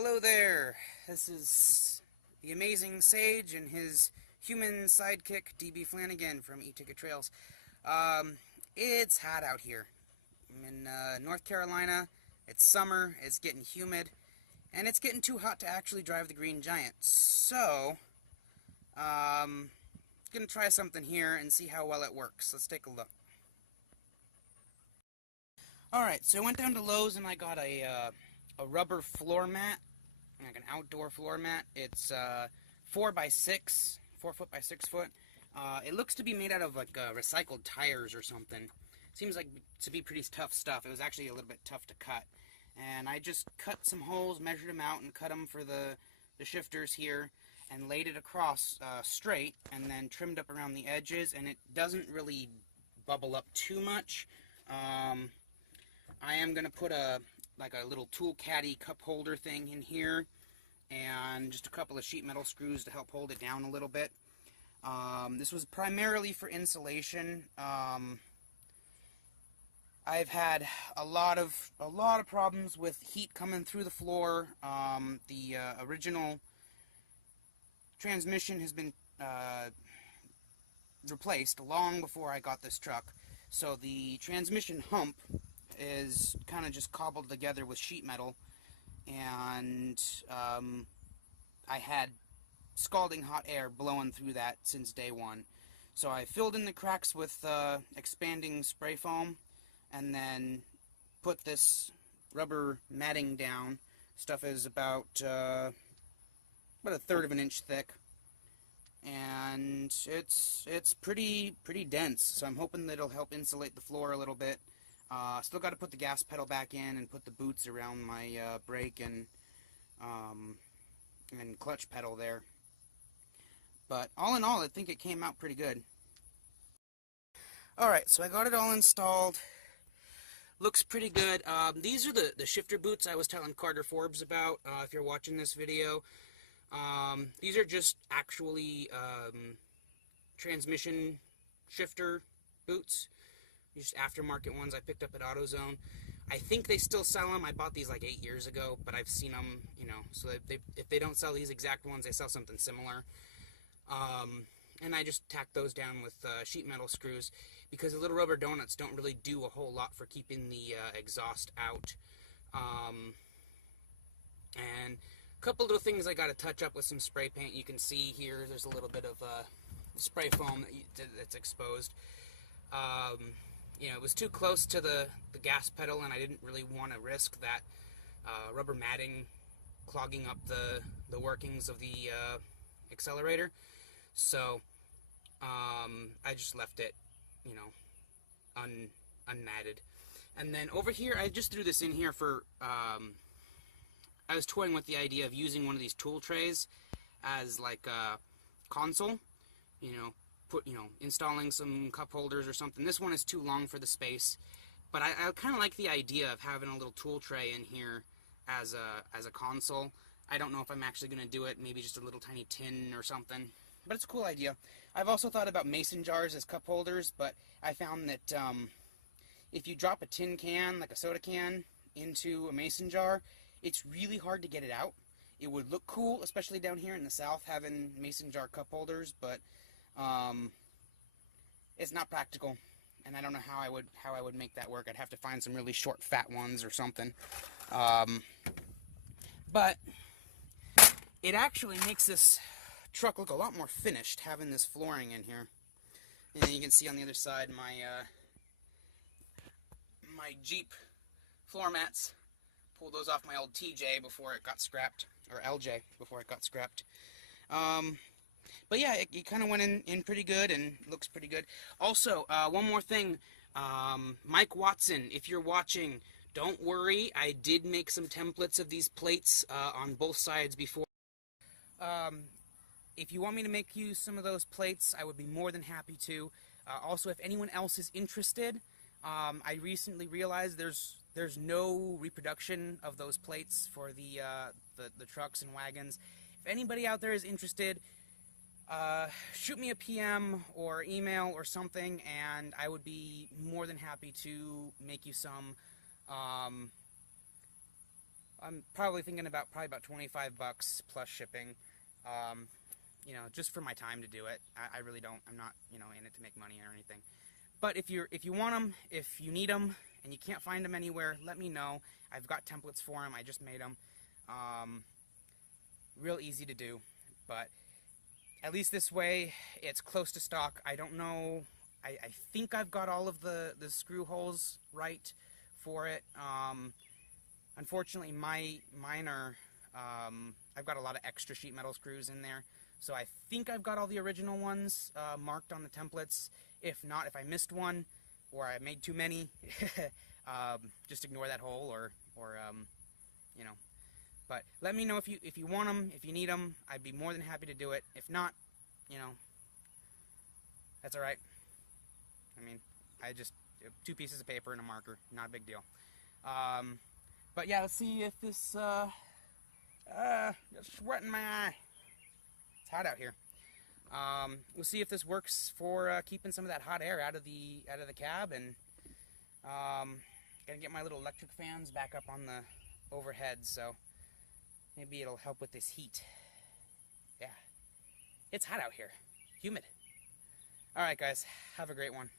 Hello there, this is the amazing Sage and his human sidekick, DB Flanagan from E-Ticket Trails. It's hot out here. I'm in North Carolina. It's summer, it's getting humid, and it's getting too hot to actually drive the Green Giant. So, gonna try something here and see how well it works. Let's take a look. Alright, so I went down to Lowe's and I got a rubber floor mat, like an outdoor floor mat. It's 4 by 6, 4 foot by 6 foot. It looks to be made out of like recycled tires or something. Seems like to be pretty tough stuff. It was actually a little bit tough to cut. And I just cut some holes, measured them out, and cut them for the shifters here, and laid it across straight, and then trimmed up around the edges, and it doesn't really bubble up too much. I am going to put a little tool caddy cup holder thing in here, and just a couple of sheet metal screws to help hold it down a little bit. This was primarily for insulation. I've had a lot of problems with heat coming through the floor. The original transmission has been replaced long before I got this truck, so the transmission hump is kind of just cobbled together with sheet metal, and I had scalding hot air blowing through that since day one. So I filled in the cracks with expanding spray foam, and then put this rubber matting down. Stuff is about a third of an inch thick, and it's pretty dense. So I'm hoping that it'll help insulate the floor a little bit. Still got to put the gas pedal back in and put the boots around my brake and clutch pedal there. But all in all, I think it came out pretty good. Alright, so I got it all installed. Looks pretty good. These are the shifter boots I was telling Carter Forbes about, if you're watching this video. These are just actually transmission shifter boots. Just aftermarket ones I picked up at AutoZone. I think they still sell them. I bought these like 8 years ago, but I've seen them, so if they don't sell these exact ones, they sell something similar. And I just tacked those down with sheet metal screws, because the little rubber donuts don't really do a whole lot for keeping the exhaust out. And a couple little things I got to touch up with some spray paint. You can see here there's a little bit of spray foam that's exposed. It was too close to the gas pedal, and I didn't really want to risk that rubber matting clogging up the workings of the accelerator. So I just left it, unmatted. And then over here, I just threw this in here for, I was toying with the idea of using one of these tool trays as like a console, installing some cup holders or something. This one is too long for the space, but I kind of like the idea of having a little tool tray in here as a console. I don't know if I'm actually going to do it, maybe just a little tiny tin or something, but it's a cool idea. I've also thought about mason jars as cup holders, but I found that if you drop a tin can, like a soda can, into a mason jar, it's really hard to get it out. It would look cool, especially down here in the South, having mason jar cup holders, but it's not practical, and I don't know how I would make that work. I'd have to find some really short, fat ones or something. But it actually makes this truck look a lot more finished, having this flooring in here. And you can see on the other side my my Jeep floor mats. Pulled those off my old TJ before it got scrapped, or LJ before it got scrapped. But yeah, it kind of went in pretty good and looks pretty good. Also, one more thing, Mike Watson, if you're watching, don't worry, I did make some templates of these plates on both sides before. If you want me to make you some of those plates, I would be more than happy to. Also, if anyone else is interested, I recently realized there's no reproduction of those plates for the trucks and wagons. If anybody out there is interested, shoot me a PM or email or something, and I would be more than happy to make you some. I'm probably thinking about probably about $25 plus shipping. You know, just for my time to do it. I really don't. I'm not, you know, in it to make money or anything. But if you want them, if you need them, and you can't find them anywhere, let me know. I've got templates for them. I just made them. Real easy to do, but at least this way, it's close to stock. I don't know. I think I've got all of the screw holes right for it. Unfortunately, mine are. I've got a lot of extra sheet metal screws in there, so I think I've got all the original ones marked on the templates. If not, if I missed one or I made too many, just ignore that hole or you know. But let me know if you want them, if you need them. I'd be more than happy to do it. If not, you know, that's all right. I mean, I just 2 pieces of paper and a marker, not a big deal. But yeah, let's see if this just sweating my eye. It's hot out here. We'll see if this works for keeping some of that hot air out of the cab, and gonna get my little electric fans back up on the overhead, so maybe it'll help with this heat. Yeah, it's hot out here, humid. All right, guys, have a great one.